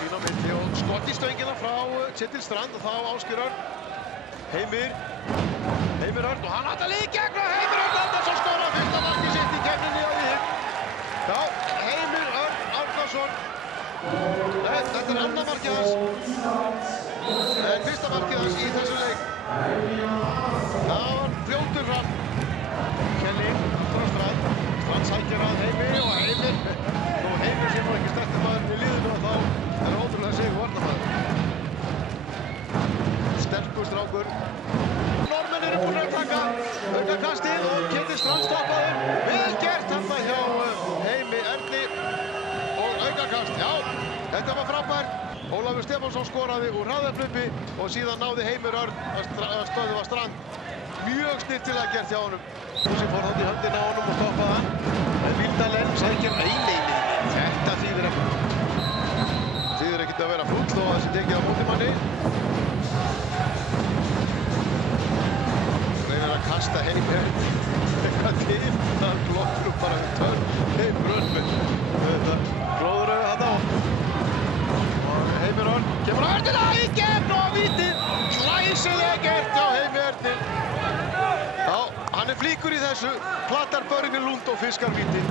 sín á milli og skott í stöngina frá Kjetil Strand og þá Ásgeir Örn. Heimir Örn og hann átti líka gegn og Heimir Örn Árnason skorar fyrsta markið sitt í keppninni á því. Já, Heimir Örn Árnason. Þetta er annað markið hans. En fyrsta markið hans í þessu leik. Það var fljótur fram. Kelly frá Strand. Strand sækir að Heimi og Heimir. Þó Heimir sé nú ekki sterkur maður í liðinu og þá er ótrúlega sigur varnarmaður. Sterkur strákur. Normenn eru búin að taka aukakastið og Kjetil Strand stoppaður. Vel gert þarna hjá Heimi Erni og aukakast. Já, þetta var frábært. Ólafur Stefánsson skoraði úr hraðahlaupi og síðan náði Heimir Örn að stöðva Strand. Mjög snyrtilega gert hjá honum. Húsi fór þátt í höndina á honum og stoppaði hann. En Vildalen sækir nei. Þetta þýðir ekkert að vera fúll þó að þessi tekið á móti manni. Reynir að kasta Heimir eitthvað til. Það glóður bara við törn. Heimir Örn með þetta glóðröðu þarna á. Heimir Örn kemur á Örnina í gegn og vítið. Glæsilega gert hjá Heimi Örni. Já, hann er flíkur í þessu. Plattar börn í lund og fiskar vítið.